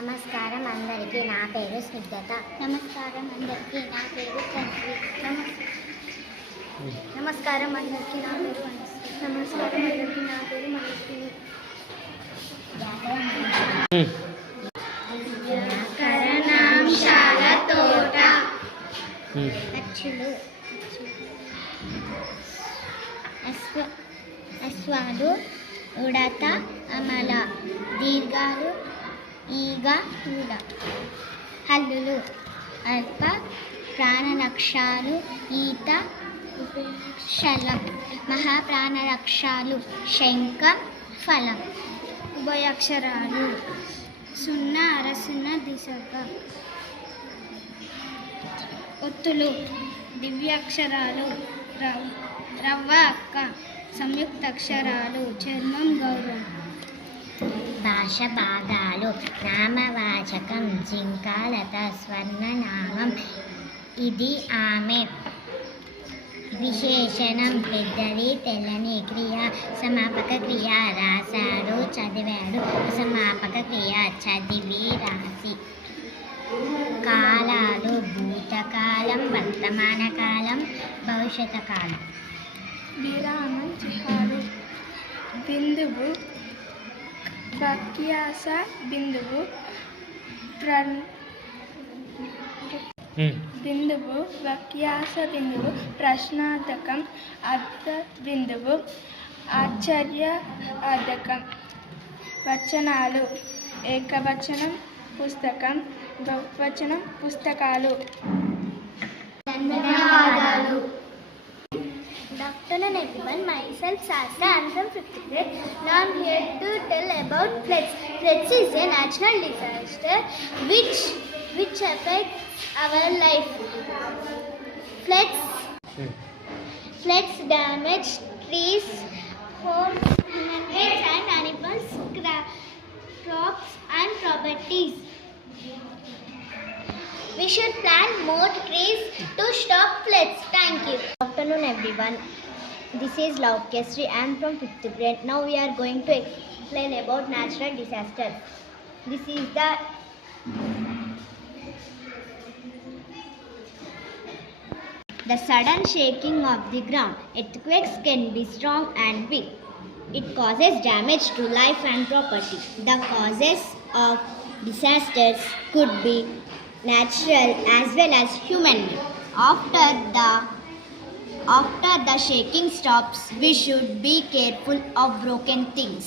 నమస్కారం అందరికీ, నా పేరు స్నిగ్ధత. నమస్కారం అందరికీ, నా పేరు చంద్రి. నమస్కారం అందరికీ, నా పేరు అనుశ్రీ. నమస్కారం అందరికీ, నా పేరు మనస్విని. వ్యాకరణాంశాల తోట. అచ్చులు, అశ్వాలు, ఉడత, అమల, దీర్ఘాలు, ఈగ, ఊడ. హల్లులు, అల్ప ప్రాణలక్షాలు, ఈత, శలం. మహాప్రాణలక్షాలు, శంఖం, ఫలం. ఉభయాక్షరాలు, సున్న, అరసున్న, దిశక. ఒత్తులు, దివ్యాక్షరాలు, రవ్వ, అక్క. సంయుక్తాక్షరాలు, చర్మం, గౌరవం. భాష భాగాలు: నామవాచకం జింకాలత, స్వర్ణనామం ఇది ఆమె. విశేషణం పెద్దది, తెల్లని. క్రియ సమాపక క్రియ రాశాడు, చదివాడు. సమాపక క్రియ చదివి, రాసి. కాలాలు: భూతకాలం, వర్తమాన కాలం, భవిష్యత్ కాలం. విరామం, చిహాలు. బిందువు, వ్యత్యాస బిందువు, బిందువు, వ్యత్యాస బిందువు, ప్రశ్నార్థకం, అర్థ బిందువు, ఆశ్చర్యార్థకం. వచనాలు: ఏకవచనం పుస్తకం, బహువచనం పుస్తకాలు. ధన్యవాదాలు. Good afternoon everyone, myself Sasha, I am from 5th grade. Now I am here to tell about floods. Floods is a natural disaster which affects our life. Floods damage trees, homes, human beings and animals, crops and properties. We should plant more trees to stop floods. Thank you. Good afternoon everyone. This is Laukeshri. I am from 5th grade. Now we are going to explain about natural disasters. This is the sudden shaking of the ground. Earthquakes can be strong and big. It causes damage to life and property. The causes of disasters could be natural as well as human-made. After the shaking stops, we should be careful of broken things.